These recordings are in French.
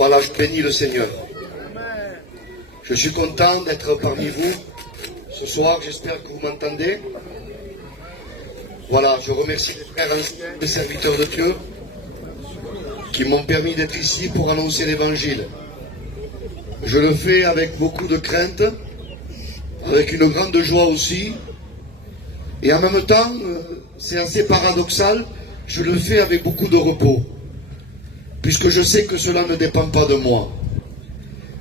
Voilà, je bénis le Seigneur. Je suis content d'être parmi vous ce soir, j'espère que vous m'entendez. Voilà, je remercie les frères anciens, les serviteurs de Dieu, qui m'ont permis d'être ici pour annoncer l'Évangile. Je le fais avec beaucoup de crainte, avec une grande joie aussi, et en même temps, c'est assez paradoxal, je le fais avec beaucoup de repos, puisque je sais que cela ne dépend pas de moi.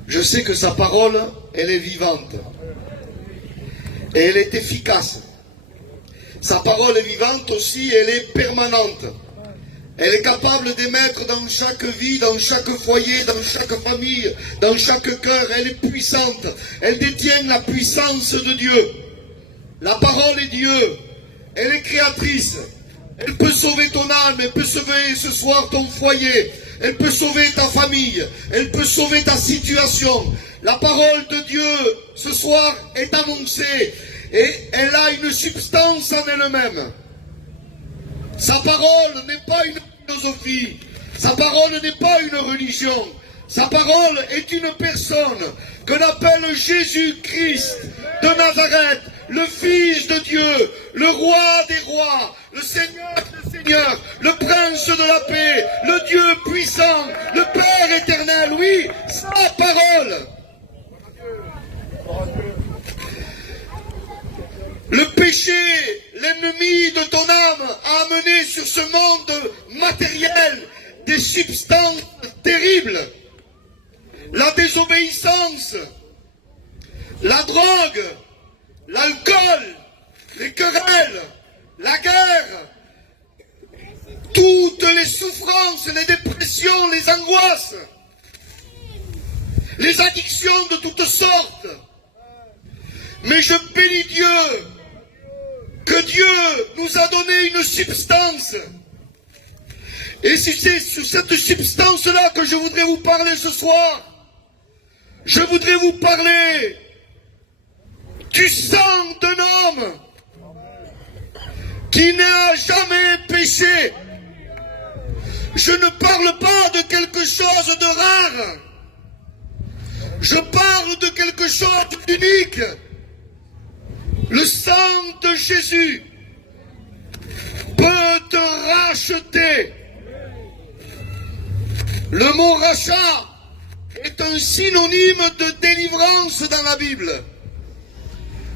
Je sais que sa parole, elle est vivante, et elle est efficace. Sa parole est vivante aussi, elle est permanente. Elle est capable d'émettre dans chaque vie, dans chaque foyer, dans chaque famille, dans chaque cœur. Elle est puissante. Elle détient la puissance de Dieu. La parole est Dieu. Elle est créatrice. Elle peut sauver ton âme. Elle peut sauver ce soir ton foyer. Elle peut sauver ta famille. Elle peut sauver ta situation. La parole de Dieu, ce soir, est annoncée. Et elle a une substance en elle-même. Sa parole n'est pas une philosophie. Sa parole n'est pas une religion. Sa parole est une personne que l'on appelle Jésus-Christ de Nazareth, le Fils de Dieu, le Roi des rois, le Seigneur des seigneurs, le Prince de la paix, le Dieu puissant, le Père éternel. Oui, sa parole. Le péché, l'ennemi de ton âme, a amené sur ce monde matériel des substances terribles. La désobéissance, la drogue, l'alcool, les querelles, la guerre, toutes les souffrances, les dépressions, les angoisses, les addictions de toutes sortes. Mais je bénis Dieu, que Dieu nous a donné une substance. Et c'est sur cette substance-là que je voudrais vous parler ce soir. Je voudrais vous parler du sang d'un homme qui n'a jamais péché. Je ne parle pas de quelque chose de rare. Je parle de quelque chose d'unique. Le sang de Jésus peut te racheter. Le mot rachat est un synonyme de délivrance dans la Bible.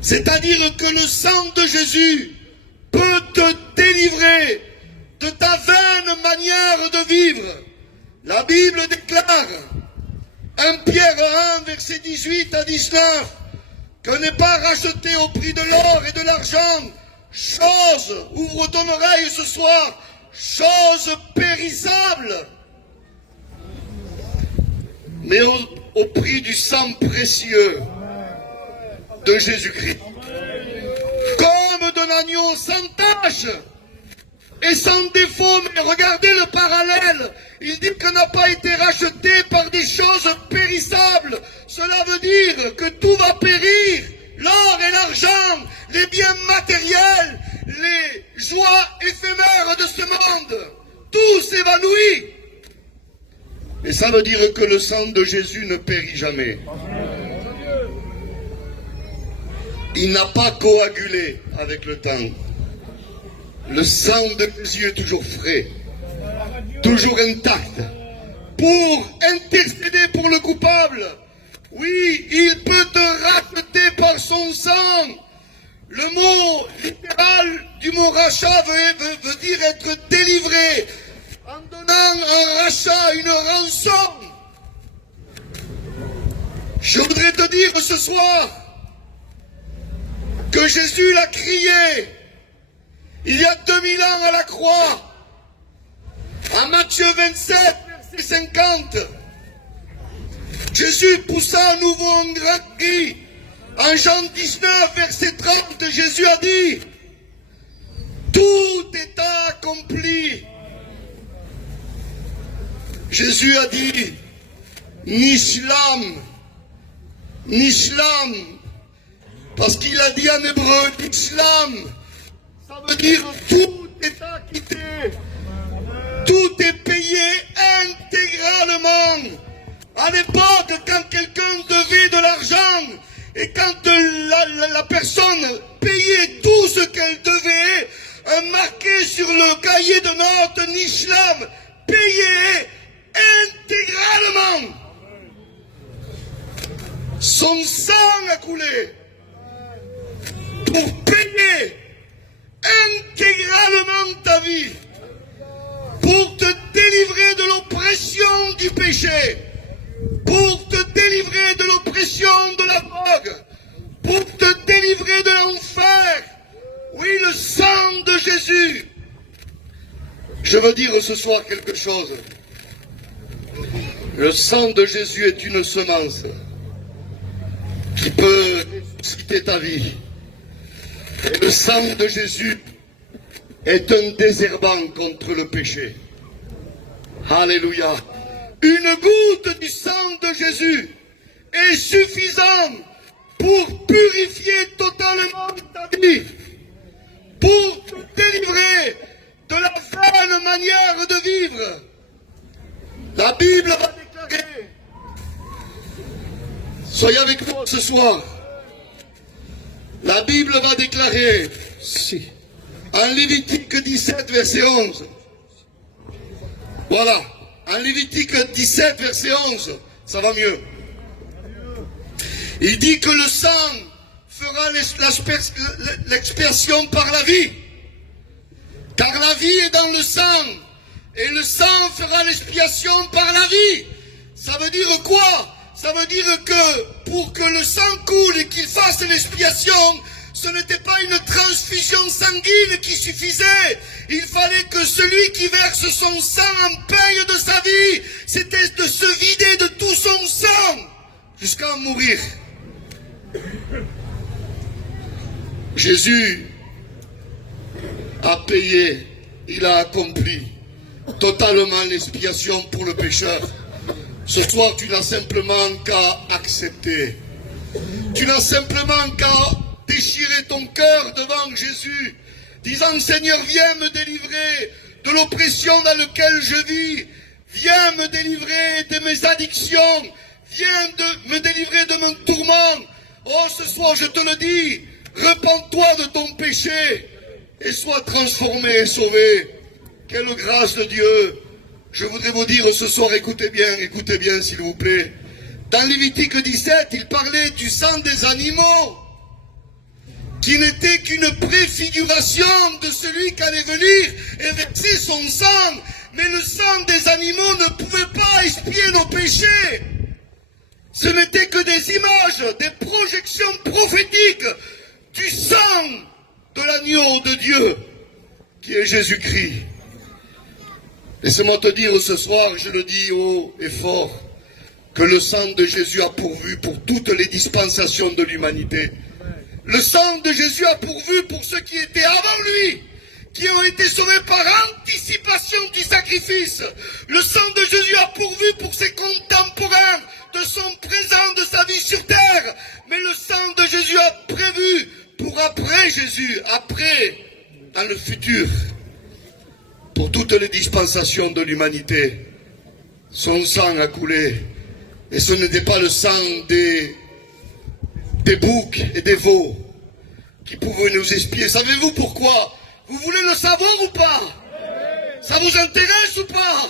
C'est-à-dire que le sang de Jésus peut te délivrer de ta vaine manière de vivre. La Bible déclare, 1 Pierre 1, versets 18 à 19, que n'est pas racheté au prix de l'or et de l'argent, chose, ouvre ton oreille ce soir, chose périssable, mais au prix du sang précieux de Jésus-Christ. Comme d'un agneau sans tache et sans défaut, mais regardez le parallèle, il dit qu'on n'a pas été racheté par des choses périssables. Cela veut dire que tout va périr, l'or et l'argent, les biens matériels, les joies éphémères de ce monde, tout s'évanouit. Et ça veut dire que le sang de Jésus ne périt jamais. Il n'a pas coagulé avec le temps. Le sang de Jésus est toujours frais, toujours intact, pour intercéder pour le coupable. Oui, il peut te racheter par son sang. Le mot littéral du mot rachat veut dire être délivré, en donnant un rachat, une rançon. Je voudrais te dire ce soir que Jésus l'a crié il y a 2000 ans à la croix, à Matthieu 27, verset 50. Jésus poussa à nouveau un grand cri. En Jean 19, verset 30, Jésus a dit, tout est accompli. Jésus a dit, ni slam, parce qu'il a dit en hébreu, l'islam, ça veut dire tout est acquitté, tout est payé intégralement. À l'époque, quand quelqu'un devait de l'argent, et quand la personne payait tout ce qu'elle devait, marqué sur le cahier de notes, Nishlam payait intégralement. Son sang a coulé pour payer intégralement ta vie, pour te délivrer de l'oppression du péché, pour te délivrer de l'oppression de la drogue, pour te délivrer de l'enfer. Oui, le sang de Jésus. Je veux dire ce soir quelque chose. Le sang de Jésus est une semence qui peut ressusciter ta vie. Et le sang de Jésus est un désherbant contre le péché. Alléluia. Une goutte du sang de Jésus est suffisante pour purifier totalement ta vie, pour te délivrer de la vaine manière de vivre. La Bible va déclarer, soyez avec moi ce soir, la Bible va déclarer, en Lévitique 17, verset 11, voilà, en Lévitique 17, verset 11, ça va mieux. Il dit que le sang fera l'expiation par la vie, car la vie est dans le sang, et le sang fera l'expiation par la vie. Ça veut dire quoi? Ça veut dire que pour que le sang coule et qu'il fasse l'expiation, ce n'était pas une transfusion sanguine qui suffisait. Il fallait que celui qui verse son sang en paye de sa vie, c'était de se vider de tout son sang jusqu'à en mourir. Jésus a payé, il a accompli totalement l'expiation pour le pécheur. Ce soir, tu n'as simplement qu'à accepter. Tu n'as simplement qu'à déchirer ton cœur devant Jésus, disant, Seigneur, viens me délivrer de l'oppression dans laquelle je vis. Viens me délivrer de mes addictions. Viens me délivrer de mon tourment. Oh, ce soir, je te le dis, repens-toi de ton péché et sois transformé et sauvé. Quelle grâce de Dieu. Je voudrais vous dire ce soir, écoutez bien s'il vous plaît. Dans Lévitique 17, il parlait du sang des animaux, qui n'était qu'une préfiguration de celui qui allait venir et verser son sang. Mais le sang des animaux ne pouvait pas expier nos péchés. Ce n'était que des images, des projections prophétiques du sang de l'agneau de Dieu, qui est Jésus-Christ. Laissez-moi te dire ce soir, je le dis haut et fort, que le sang de Jésus a pourvu pour toutes les dispensations de l'humanité. Le sang de Jésus a pourvu pour ceux qui étaient avant lui, qui ont été sauvés par anticipation du sacrifice. Le sang de Jésus a pourvu pour ses contemporains de son présent, de sa vie sur terre. Mais le sang de Jésus a prévu pour après Jésus, après, dans le futur, pour toutes les dispensations de l'humanité. Son sang a coulé. Et ce n'était pas le sang des boucs et des veaux qui pouvaient nous expier. Savez-vous pourquoi? Vous voulez le savoir ou pas? Ça vous intéresse ou pas?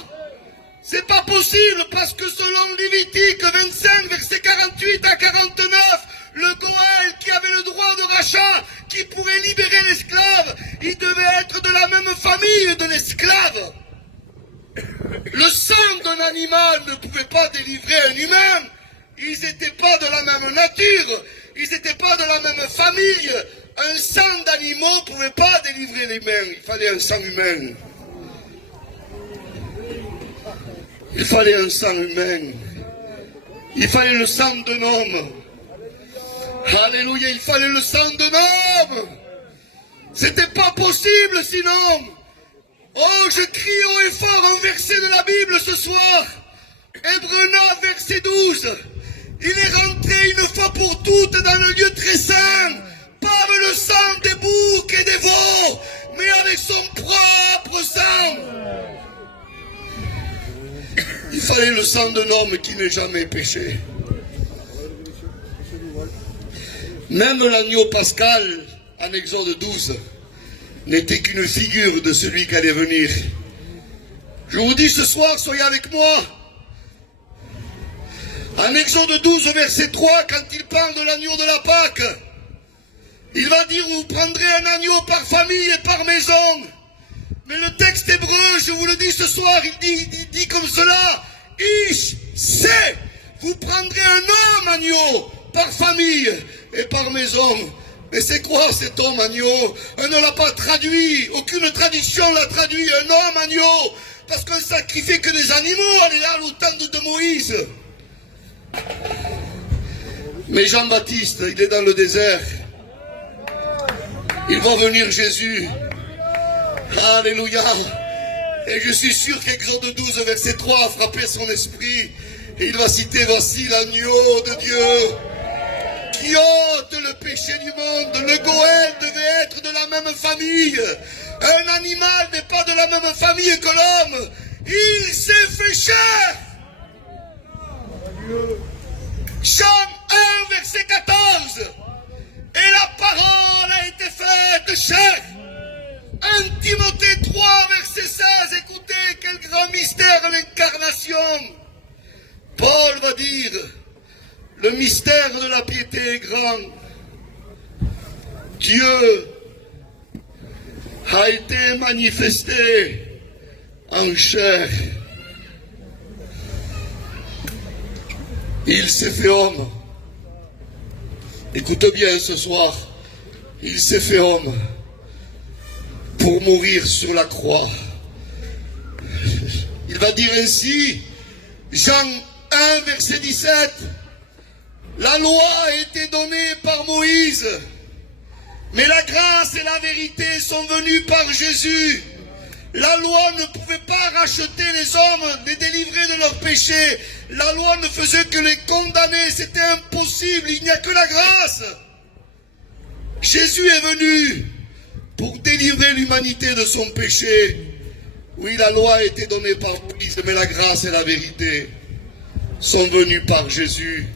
C'est pas possible parce que selon Lévitique 25, versets 48 à 49, le Goël qui avait le droit de rachat, qui pourrait libérer l'esclave, il devait être de la même famille de l'esclave. Le sang d'un animal ne pouvait pas délivrer un humain. Ils n'étaient pas de la même nature, ils n'étaient pas de la même famille. Un sang d'animaux ne pouvait pas délivrer les mains, il fallait un sang humain. Il fallait un sang humain. Il fallait le sang d'un homme. Alléluia, il fallait le sang d'un homme. C'était pas possible sinon. Oh, je crie haut et fort un verset de la Bible ce soir. Hébreux 9, verset 12. Il est rentré une fois pour toutes dans le lieu très saint, pas avec le sang des boucs et des veaux, mais avec son propre sang. Il fallait le sang d'un homme qui n'ait jamais péché. Même l'agneau pascal, en Exode 12, n'était qu'une figure de celui qui allait venir. Je vous dis ce soir, soyez avec moi. En Exode 12, verset 3, quand il parle de l'agneau de la Pâque, il va dire, vous prendrez un agneau par famille et par maison. Mais le texte hébreu, je vous le dis ce soir, il dit comme cela, Ish, c'est, vous prendrez un homme agneau par famille et par maison. Mais c'est quoi cet homme agneau? On ne l'a pas traduit, aucune tradition l'a traduit, un homme agneau, parce qu'on ne sacrifiait que des animaux à au temps de Moïse. Mais Jean-Baptiste, il est dans le désert. Il va venir Jésus. Alléluia. Et je suis sûr qu'Exode 12, verset 3 a frappé son esprit. Et il va citer, voici l'agneau de Dieu qui ôte le péché du monde. Le Goël devait être de la même famille. Un animal n'est pas de la même famille que l'homme. Il s'est fait chair. Jean 1, verset 14. Et la parole a été faite chair. 1 Timothée 3, verset 16. Écoutez, quel grand mystère l'incarnation. Paul va dire, le mystère de la piété est grand. Dieu a été manifesté en chair. Il s'est fait homme. Écoute bien ce soir. Il s'est fait homme pour mourir sur la croix. Il va dire ainsi, Jean 1, verset 17, la loi a été donnée par Moïse, mais la grâce et la vérité sont venues par Jésus. La loi ne pouvait pas racheter les hommes, les délivrer de leurs péchés. La loi ne faisait que les condamner, c'était impossible, il n'y a que la grâce. Jésus est venu pour délivrer l'humanité de son péché. Oui, la loi a été donnée par Moïse, mais la grâce et la vérité sont venues par Jésus.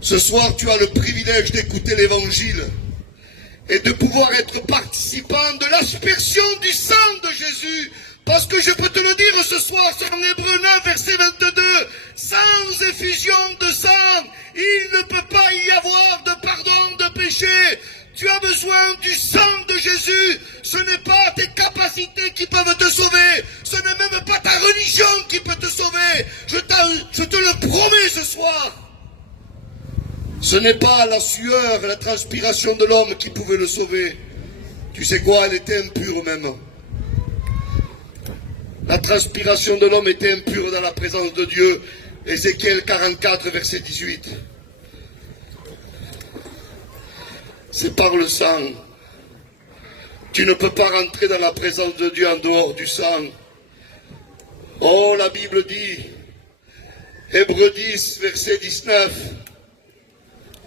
Ce soir, tu as le privilège d'écouter l'évangile et de pouvoir être participant de l'aspersion du sang de Jésus. Parce que je peux te le dire ce soir, c'est en Hébreux 9, verset 22, sans effusion de sang, il ne peut pas y avoir de pardon de péché. Tu as besoin du sang de Jésus. Ce n'est pas tes capacités qui peuvent te sauver. Ce n'est même pas ta religion qui peut te sauver. Je te le promets ce soir. Ce n'est pas la sueur, la transpiration de l'homme qui pouvait le sauver. Tu sais quoi, elle était impure même. La transpiration de l'homme était impure dans la présence de Dieu. Ézéchiel 44, verset 18. C'est par le sang. Tu ne peux pas rentrer dans la présence de Dieu en dehors du sang. Oh, la Bible dit, Hébreux 10, verset 19,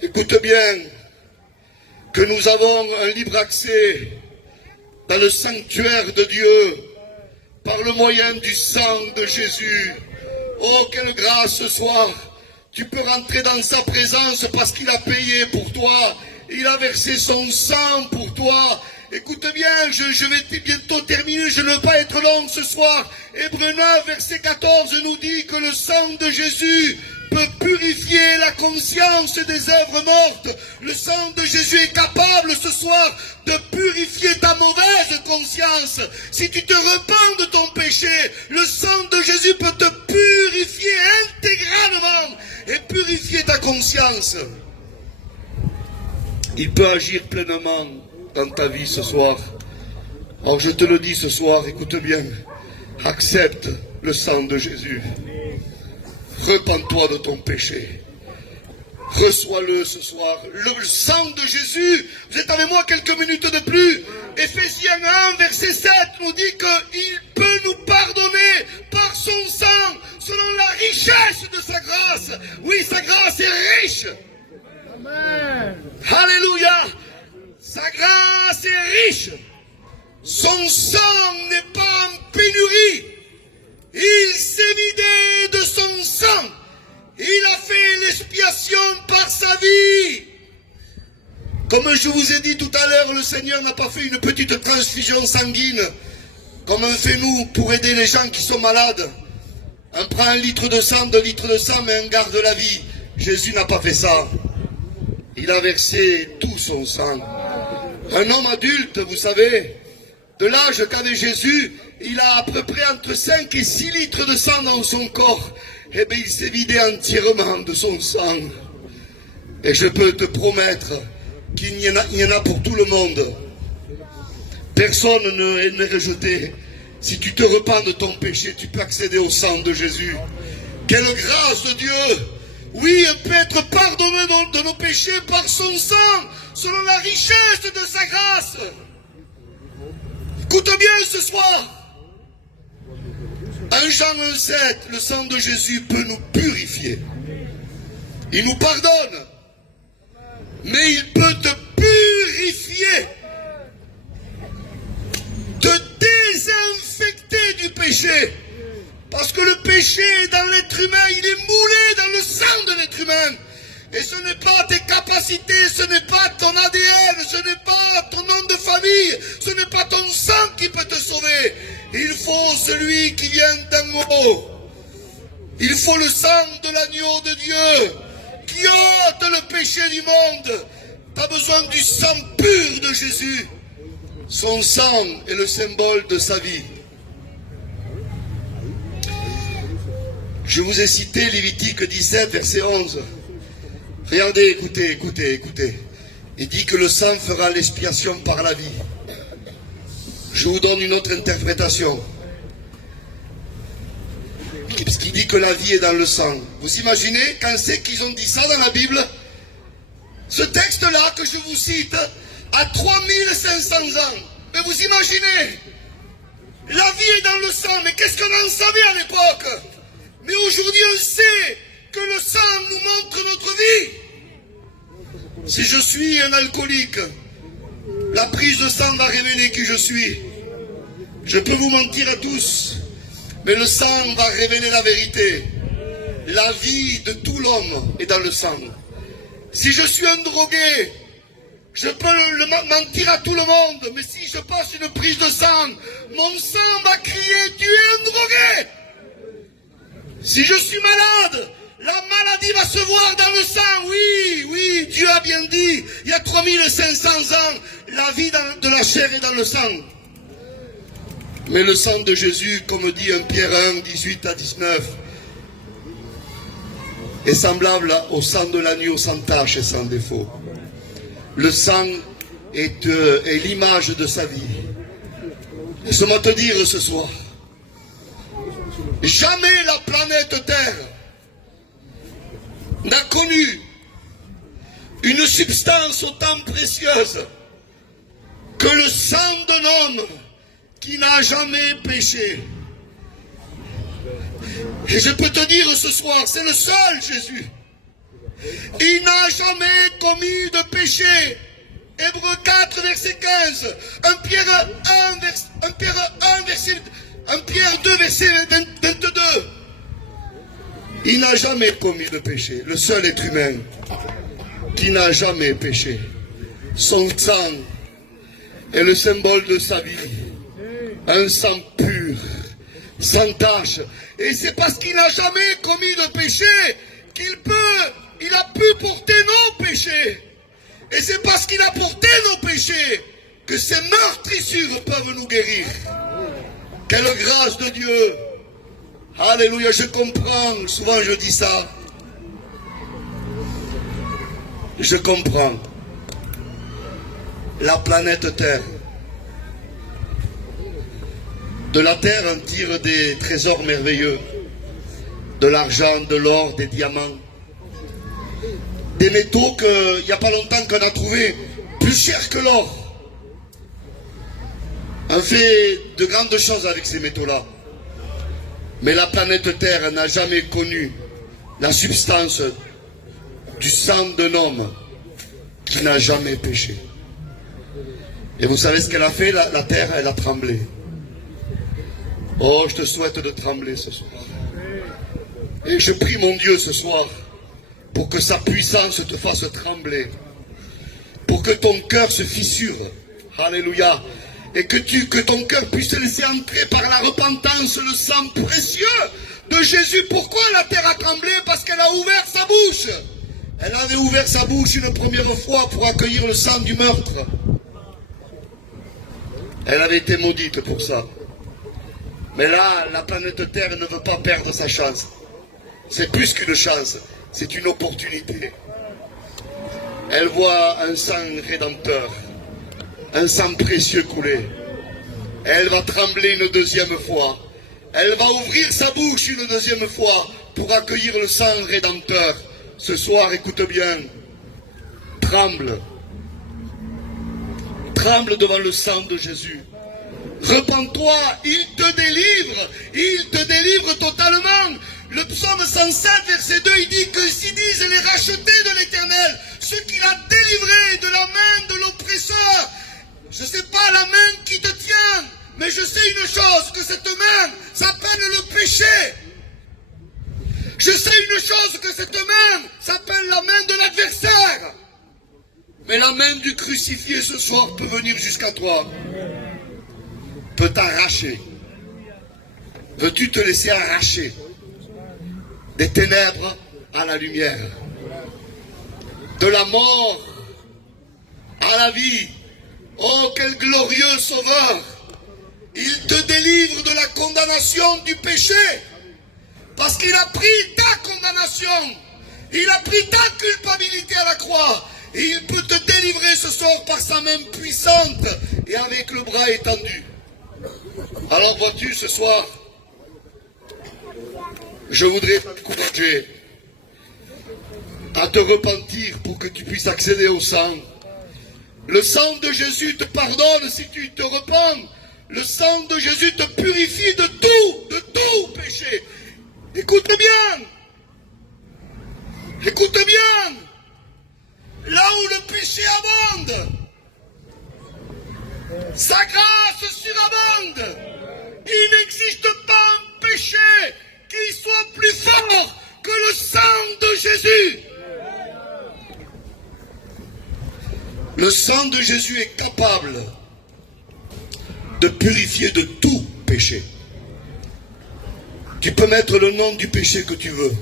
écoute bien, que nous avons un libre accès dans le sanctuaire de Dieu par le moyen du sang de Jésus. Oh, quelle grâce ce soir. Tu peux rentrer dans sa présence parce qu'il a payé pour toi. Il a versé son sang pour toi. Écoute bien, je vais bientôt terminer, je ne veux pas être long ce soir. Hébreux 9, verset 14 nous dit que le sang de Jésus peut purifier la conscience des œuvres mortes. Le sang de Jésus est capable ce soir de purifier ta mauvaise conscience. Si tu te repens de ton péché, le sang de Jésus peut te purifier intégralement et purifier ta conscience. Il peut agir pleinement dans ta vie ce soir. Alors je te le dis ce soir, écoute bien, accepte le sang de Jésus. Repens-toi de ton péché. Reçois-le ce soir. Le sang de Jésus, vous êtes avec moi quelques minutes de plus. Éphésiens 1, verset 7 nous dit qu'il peut nous pardonner par son sang, selon la richesse de sa grâce. Oui, sa grâce est riche. Amen. Alléluia. Sa grâce est riche. Son sang n'est pas en pénurie. Il s'est vidé de son sang. Il a fait l'expiation par sa vie. Comme je vous ai dit tout à l'heure, le Seigneur n'a pas fait une petite transfusion sanguine, comme on fait nous pour aider les gens qui sont malades. On prend 1 litre de sang, 2 litres de sang, mais on garde la vie. Jésus n'a pas fait ça. Il a versé tout son sang. Un homme adulte, vous savez, de l'âge qu'avait Jésus, il a à peu près entre 5 et 6 litres de sang dans son corps. Eh bien, il s'est vidé entièrement de son sang. Et je peux te promettre qu'il y en a pour tout le monde. Personne n'est rejeté. Si tu te repens de ton péché, tu peux accéder au sang de Jésus. Quelle grâce de Dieu! Oui, on peut être pardonné de nos péchés par son sang, selon la richesse de sa grâce. Écoute bien ce soir. 1 Jean 1,7, le sang de Jésus peut nous purifier. Il nous pardonne, mais il peut te purifier, te désinfecter du péché. Parce que le péché dans l'être humain, il est moulé dans le sang de l'être humain. Et ce n'est pas tes capacités, ce n'est pas ton ADN, ce n'est pas ton nom de famille, ce n'est pas ton sang qui peut te sauver. Il faut celui qui vient d'en haut. Il faut le sang de l'agneau de Dieu qui ôte le péché du monde. Tu as besoin du sang pur de Jésus. Son sang est le symbole de sa vie. Je vous ai cité Lévitique 17, verset 11. Regardez, écoutez. Il dit que le sang fera l'expiation par la vie. Je vous donne une autre interprétation. Parce qu'il dit que la vie est dans le sang. Vous imaginez quand c'est qu'ils ont dit ça dans la Bible? Ce texte-là que je vous cite a 3500 ans. Mais vous imaginez? La vie est dans le sang. Mais qu'est-ce qu'on en savait à l'époque? Mais aujourd'hui, on sait que le sang nous montre notre vie. Si je suis un alcoolique, la prise de sang va révéler qui je suis. Je peux vous mentir à tous, mais le sang va révéler la vérité. La vie de tout l'homme est dans le sang. Si je suis un drogué, je peux mentir à tout le monde, mais si je passe une prise de sang, mon sang va crier « Tu es un drogué !» Si je suis malade, la maladie va se voir dans le sang. Oui, Dieu a bien dit, il y a 3500 ans, la vie de la chair est dans le sang. Mais le sang de Jésus, comme dit 1 Pierre 1, 18 à 19, est semblable au sang de l'agneau sans tache et sans défaut. Le sang est l'image de sa vie. Laisse-moi te dire ce soir, jamais la planète Terre n'a connu une substance autant précieuse que le sang d'un homme qui n'a jamais péché. Et je peux te dire ce soir, c'est le seul Jésus. Il n'a jamais commis de péché. Hébreux 4, verset 15. 1 Pierre 2, verset 22. Il n'a jamais commis de péché. Le seul être humain qui n'a jamais péché. Son sang est le symbole de sa vie. Un sang pur, sans tache. Et c'est parce qu'il n'a jamais commis de péché qu'il a pu porter nos péchés. Et c'est parce qu'il a porté nos péchés que ces meurtrissures peuvent nous guérir. Quelle grâce de Dieu! Alléluia, je comprends, souvent je dis ça. Je comprends. La planète Terre. De la Terre, on tire des trésors merveilleux. De l'argent, de l'or, des diamants. Des métaux qu'il n'y a pas longtemps qu'on a trouvé plus chers que l'or. On fait de grandes choses avec ces métaux-là. Mais la planète Terre n'a jamais connu la substance du sang d'un homme qui n'a jamais péché. Et vous savez ce qu'elle a fait, la Terre? Elle a tremblé. Oh, je te souhaite de trembler ce soir. Et je prie mon Dieu ce soir pour que sa puissance te fasse trembler. Pour que ton cœur se fissure. Alléluia. Et que ton cœur puisse te laisser entrer par la repentance le sang précieux de Jésus. Pourquoi la terre a tremblé? Parce qu'elle a ouvert sa bouche. Elle avait ouvert sa bouche une première fois pour accueillir le sang du meurtre. Elle avait été maudite pour ça. Mais là, la planète Terre ne veut pas perdre sa chance. C'est plus qu'une chance, c'est une opportunité. Elle voit un sang rédempteur, un sang précieux couler. Elle va trembler une deuxième fois. Elle va ouvrir sa bouche une deuxième fois pour accueillir le sang rédempteur. Ce soir, écoute bien, tremble. Tremble devant le sang de Jésus. Repens-toi, il te délivre totalement. Le psaume 107, verset 2, il dit que s'ils disent les rachetés de l'Éternel, ceux qu'il a délivrés de la main de l'oppresseur. Je ne sais pas la main qui te tient, mais je sais une chose, que cette main s'appelle le péché. Je sais une chose, que cette main s'appelle la main de l'adversaire. Mais la main du crucifié ce soir peut venir jusqu'à toi. Peut t'arracher. Veux-tu te laisser arracher des ténèbres à la lumière, de la mort à la vie? Oh, quel glorieux sauveur! Il te délivre de la condamnation du péché, parce qu'il a pris ta condamnation, il a pris ta culpabilité à la croix, et il peut te délivrer ce soir par sa main puissante et avec le bras étendu. Alors vois-tu, ce soir, je voudrais t'encourager à te repentir pour que tu puisses accéder au sang. Le sang de Jésus te pardonne si tu te repens. Le sang de Jésus te purifie de tout péché. Écoute bien. Écoute bien. Là où le péché abonde, sa grâce surabonde. Il n'existe pas un péché qui soit plus fort que le sang de Jésus. Le sang de Jésus est capable de purifier de tout péché. Tu peux mettre le nom du péché que tu veux.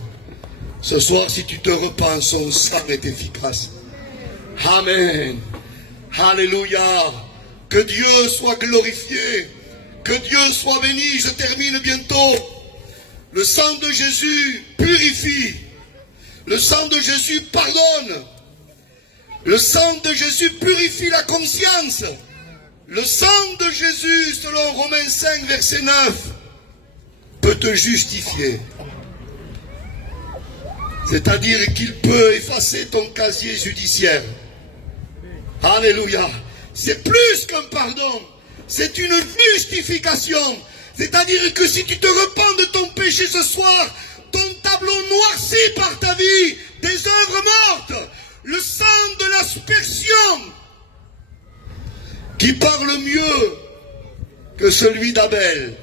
Ce soir, si tu te repens, son sang est efficace. Amen. Alléluia. Que Dieu soit glorifié. Que Dieu soit béni. Je termine bientôt. Le sang de Jésus purifie. Le sang de Jésus pardonne. Le sang de Jésus purifie la conscience. Le sang de Jésus, selon Romains 5, verset 9, peut te justifier. C'est-à-dire qu'il peut effacer ton casier judiciaire. Alléluia. C'est plus qu'un pardon. C'est une justification. C'est-à-dire que si tu te repens de ton péché ce soir, ton tableau noirci par ta vie, des œuvres mortes, le sang de l'aspersion, qui parle mieux que celui d'Abel.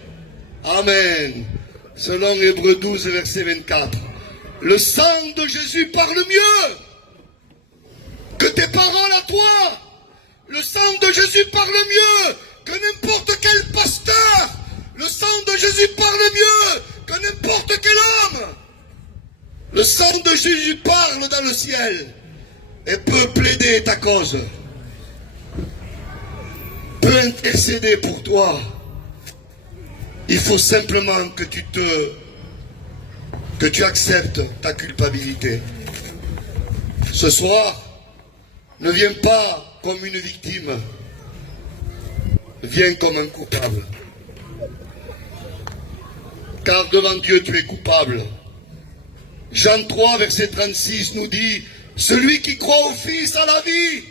Amen. Selon Hébreux 12, verset 24. Le sang de Jésus parle mieux que tes paroles à toi. Le sang de Jésus parle mieux que n'importe quel pasteur. Le sang de Jésus parle mieux que n'importe quel homme. Le sang de Jésus parle dans le ciel et peut plaider ta cause, peut intercéder pour toi. Il faut simplement que tu acceptes ta culpabilité. Ce soir, ne viens pas comme une victime, viens comme un coupable. Car devant Dieu, tu es coupable. Jean 3, verset 36 nous dit, celui qui croit au Fils a la vie.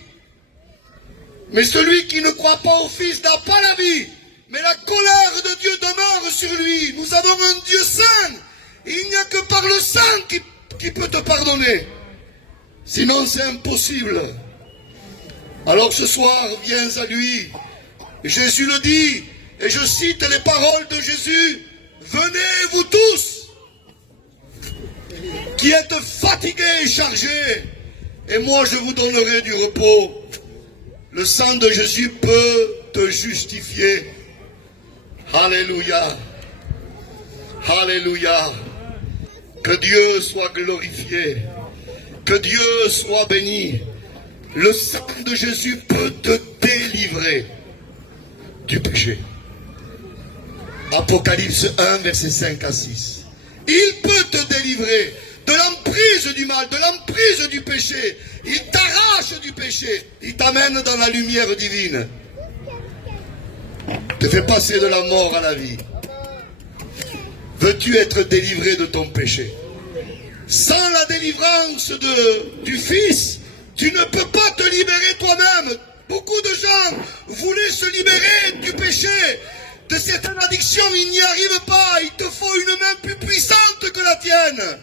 Mais celui qui ne croit pas au Fils n'a pas la vie. Mais la colère de Dieu demeure sur lui. Nous avons un Dieu saint. Il n'y a que par le sang qui peut te pardonner. Sinon, c'est impossible. Alors ce soir, viens à lui. Jésus le dit, Et je cite les paroles de Jésus, venez vous tous, qui êtes fatigués et chargés, et moi je vous donnerai du repos. Le sang de Jésus peut te justifier. Alléluia. Alléluia. Que Dieu soit glorifié. Que Dieu soit béni. Le sang de Jésus peut te délivrer du péché. Apocalypse 1, versets 5 à 6. Il peut te délivrer de l'emprise du mal, de l'emprise du péché. Il t'arrache du péché. Il t'amène dans la lumière divine. Te fait passer de la mort à la vie. Veux-tu être délivré de ton péché? Sans la délivrance du Fils, tu ne peux pas te libérer toi-même. Beaucoup de gens voulaient se libérer du péché, de certaines addictions. Ils n'y arrivent pas. Il te faut une main plus puissante que la tienne.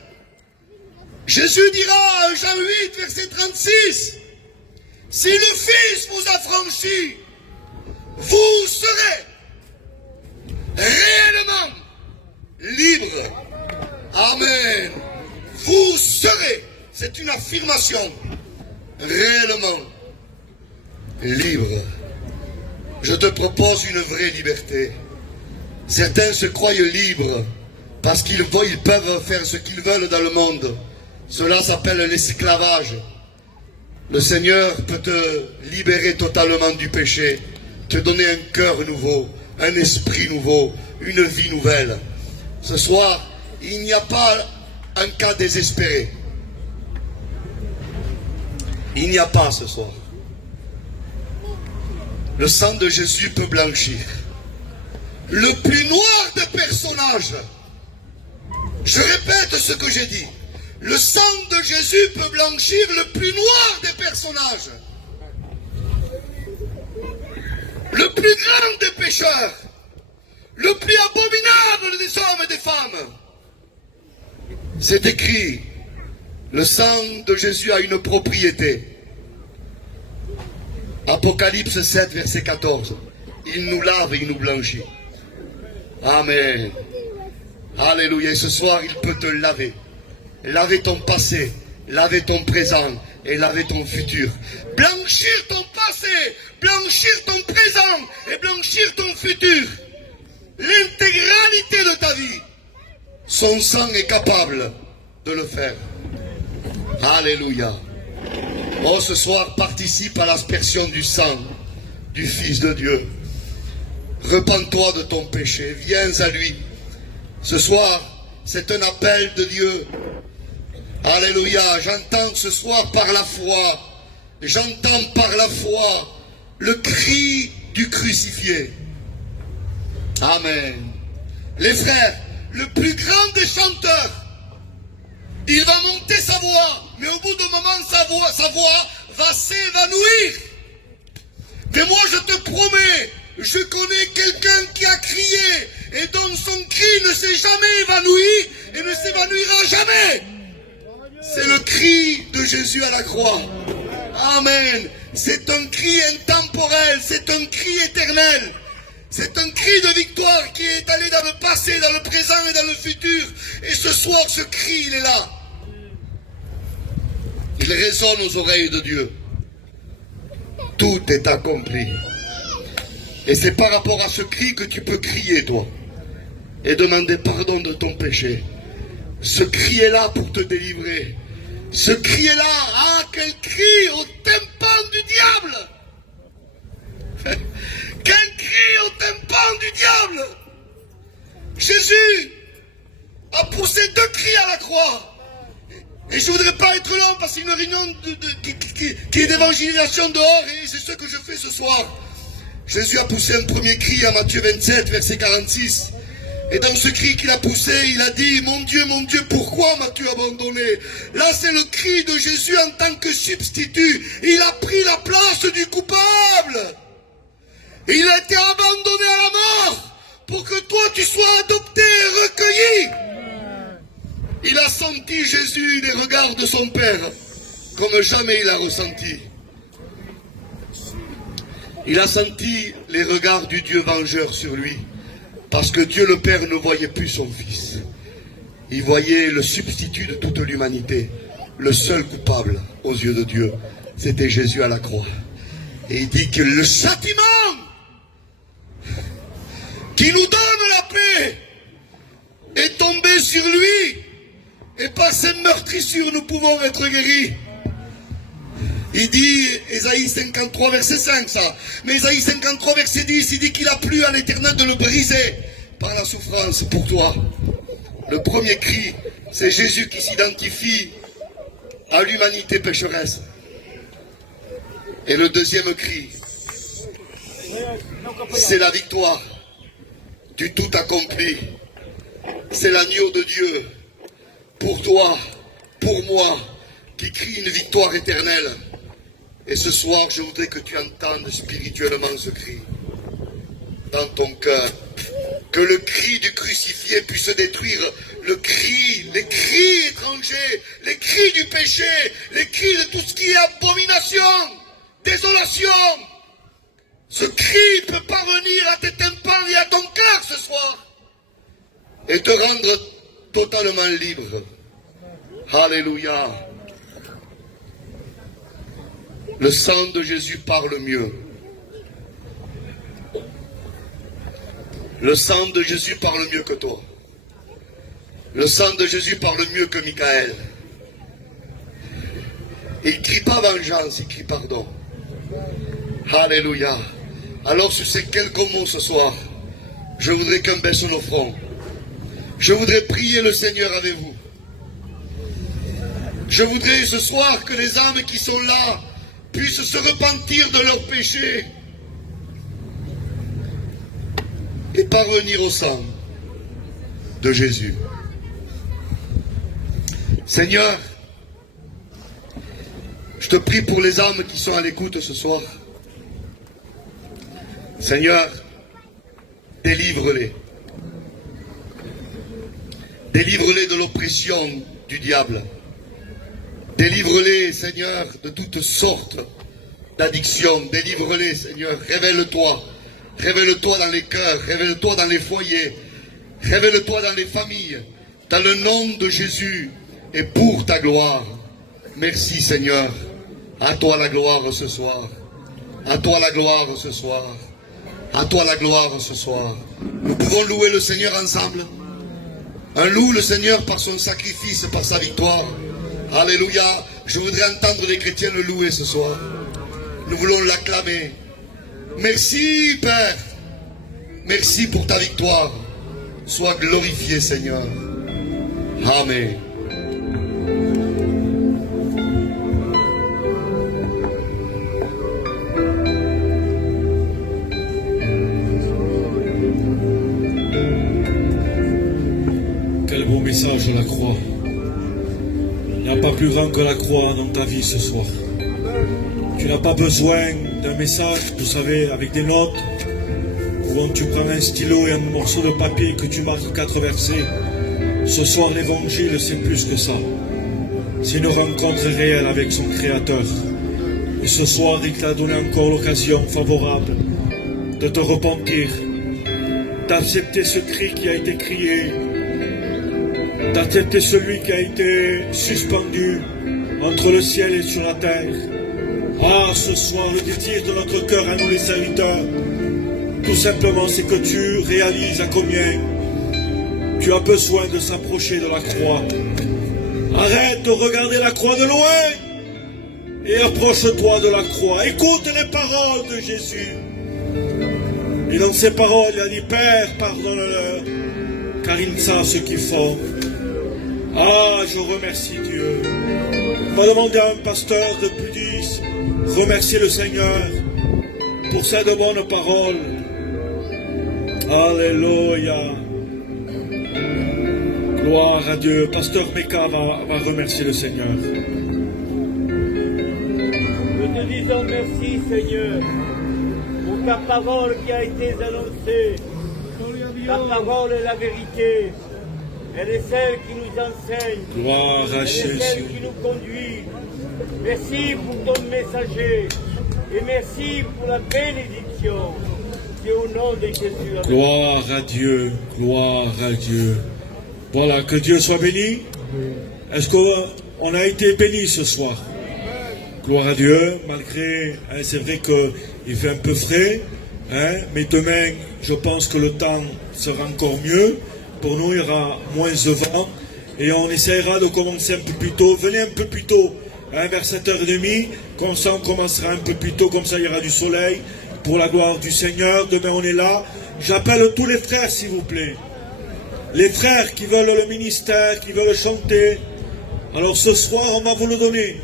Jésus dira, Jean 8, verset 36, si le Fils vous a franchi, vous serez réellement libre. Amen. Vous serez, c'est une affirmation, réellement libre. Je te propose une vraie liberté. Certains se croient libres parce qu'ils peuvent faire ce qu'ils veulent dans le monde. Cela s'appelle l'esclavage. Le Seigneur peut te libérer totalement du péché, te donner un cœur nouveau, un esprit nouveau, une vie nouvelle. Ce soir, il n'y a pas un cas désespéré. Il n'y a pas ce soir. Le sang de Jésus peut blanchir. Le plus noir des personnages. Je répète ce que j'ai dit. Le sang de Jésus peut blanchir le plus noir des personnages. Le plus grand des pécheurs. Le plus abominable des hommes et des femmes. C'est écrit, le sang de Jésus a une propriété. Apocalypse 7, verset 14. Il nous lave et il nous blanchit. Amen. Alléluia. Et ce soir, il peut te laver. Laver ton passé, laver ton présent et laver ton futur. Blanchir ton passé, blanchir ton présent et blanchir ton futur. L'intégralité de ta vie. Son sang est capable de le faire. Alléluia. Oh, ce soir, participe à l'aspersion du sang du Fils de Dieu. Repens-toi de ton péché, viens à lui. Ce soir, c'est un appel de Dieu. Alléluia. J'entends ce soir par la foi, j'entends par la foi le cri du crucifié. Amen. Les frères, le plus grand des chanteurs, il va monter sa voix, mais au bout d'un moment, sa voix va s'évanouir. Mais moi, je te promets, je connais quelqu'un qui a crié et dont son cri ne s'est jamais évanoui et ne s'évanouira jamais. C'est le cri de Jésus à la croix. Amen. C'est un cri intemporel, c'est un cri éternel. C'est un cri de victoire qui est allé dans le passé, dans le présent et dans le futur. Et ce soir, ce cri, il est là. Il résonne aux oreilles de Dieu. Tout est accompli. Et c'est par rapport à ce cri que tu peux crier, toi. Et demander pardon de ton péché. Ce cri est là pour te délivrer. Ce cri est là. Ah, quel cri au tympan du diable. Quel cri au tympan du diable. Jésus a poussé 2 cris à la croix. Et je ne voudrais pas être long parce qu'il y a une réunion qui est d'évangélisation dehors et c'est ce que je fais ce soir. Jésus a poussé un premier cri à Matthieu 27, verset 46. Et dans ce cri qu'il a poussé, il a dit, mon Dieu, pourquoi m'as-tu abandonné? Là, c'est le cri de Jésus en tant que substitut. Il a pris la place du coupable. Et il a été abandonné à la mort pour que toi, tu sois adopté et recueilli. Il a senti, Jésus, les regards de son Père, comme jamais il a ressenti. Il a senti les regards du Dieu vengeur sur lui, parce que Dieu le Père ne voyait plus son Fils. Il voyait le substitut de toute l'humanité, le seul coupable aux yeux de Dieu. C'était Jésus à la croix. Et il dit que le châtiment qui nous donne la paix est tombé sur lui. Et par ces meurtrissures, nous pouvons être guéris. Il dit, Ésaïe 53, verset 5, ça. Mais Ésaïe 53, verset 10, il dit qu'il a plu à l'Éternel de le briser par la souffrance pour toi. Le premier cri, c'est Jésus qui s'identifie à l'humanité pécheresse. Et le deuxième cri, c'est la victoire du tout accompli. C'est l'agneau de Dieu pour toi, pour moi, qui crie une victoire éternelle. Et ce soir, je voudrais que tu entendes spirituellement ce cri dans ton cœur. Que le cri du crucifié puisse détruire les cris étrangers, les cris du péché, les cris de tout ce qui est abomination, désolation. Ce cri peut parvenir à tes tympans et à ton cœur ce soir et te rendre totalement libre. Alléluia. Le sang de Jésus parle mieux. Le sang de Jésus parle mieux que toi. Le sang de Jésus parle mieux que Michael. Il ne crie pas vengeance, il crie pardon. Alléluia. Alors sur ces quelques mots ce soir, je voudrais qu'on baisse nos fronts. Je voudrais prier le Seigneur avec vous. Je voudrais ce soir que les âmes qui sont là puissent se repentir de leurs péchés et parvenir au sang de Jésus. Seigneur, je te prie pour les âmes qui sont à l'écoute ce soir. Seigneur, délivre-les. Délivre-les de l'oppression du diable. Délivre-les, Seigneur, de toutes sortes d'addictions. Délivre-les, Seigneur. Révèle-toi. Révèle-toi dans les cœurs. Révèle-toi dans les foyers. Révèle-toi dans les familles. Dans le nom de Jésus et pour ta gloire. Merci, Seigneur. À toi la gloire ce soir. À toi la gloire ce soir. À toi la gloire ce soir. Nous pouvons louer le Seigneur ensemble. Un loue le Seigneur par son sacrifice, par sa victoire. Alléluia. Je voudrais entendre les chrétiens le louer ce soir. Nous voulons l'acclamer. Merci, Père. Merci pour ta victoire. Sois glorifié, Seigneur. Amen. Quel beau message de la croix. Il n'y a pas plus grand que la croix dans ta vie ce soir. Tu n'as pas besoin d'un message, vous savez, avec des notes, où tu prends un stylo et un morceau de papier que tu marques 4 versets. Ce soir, l'évangile, c'est plus que ça. C'est une rencontre réelle avec son Créateur. Et ce soir, il t'a donné encore l'occasion favorable de te repentir, d'accepter ce cri qui a été crié, d'accepter celui qui a été suspendu entre le ciel et sur la terre. Ah, ce soir, le désir de notre cœur à nous les serviteurs, tout simplement, c'est que tu réalises à combien tu as besoin de s'approcher de la croix. Arrête de regarder la croix de loin et approche-toi de la croix. Écoute les paroles de Jésus. Et dans ces paroles, il a dit, Père, pardonne-leur, car ils ne savent ce qu'ils font. Ah, je remercie Dieu. On va demander à un pasteur de bouddhisme, remercier le Seigneur pour cette bonne parole. Alléluia. Gloire à Dieu. Pasteur Meka va remercier le Seigneur. Nous te disons merci, Seigneur, pour ta parole qui a été annoncée. Ta parole est la vérité. Elle est celle qui nous enseigne. Gloire à Elle est Jésus. celle qui nous conduit. Merci pour ton messager. Et merci pour la bénédiction. C'est au nom de Jésus. Amen. Gloire à Dieu, gloire à Dieu. Voilà, que Dieu soit béni. Est-ce qu'on a été béni ce soir? Gloire à Dieu, malgré, c'est vrai qu'il fait un peu frais, mais demain, je pense que le temps sera encore mieux. Pour nous, il y aura moins de vent et on essaiera de commencer un peu plus tôt. Venez un peu plus tôt, vers 7h30, comme ça on commencera un peu plus tôt, comme ça il y aura du soleil pour la gloire du Seigneur. Demain on est là. J'appelle tous les frères, s'il vous plaît. Les frères qui veulent le ministère, qui veulent chanter. Alors ce soir, on va vous le donner.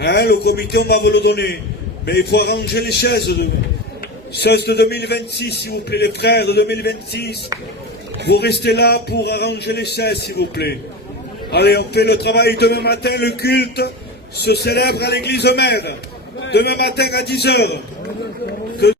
Le comité, on va vous le donner. Mais il faut arranger les chaises. Chaises de 2026, s'il vous plaît. Les frères de 2026, vous restez là pour arranger les chaises, s'il vous plaît. Allez, on fait le travail. Demain matin, le culte se célèbre à l'église mère. Demain matin à 10h.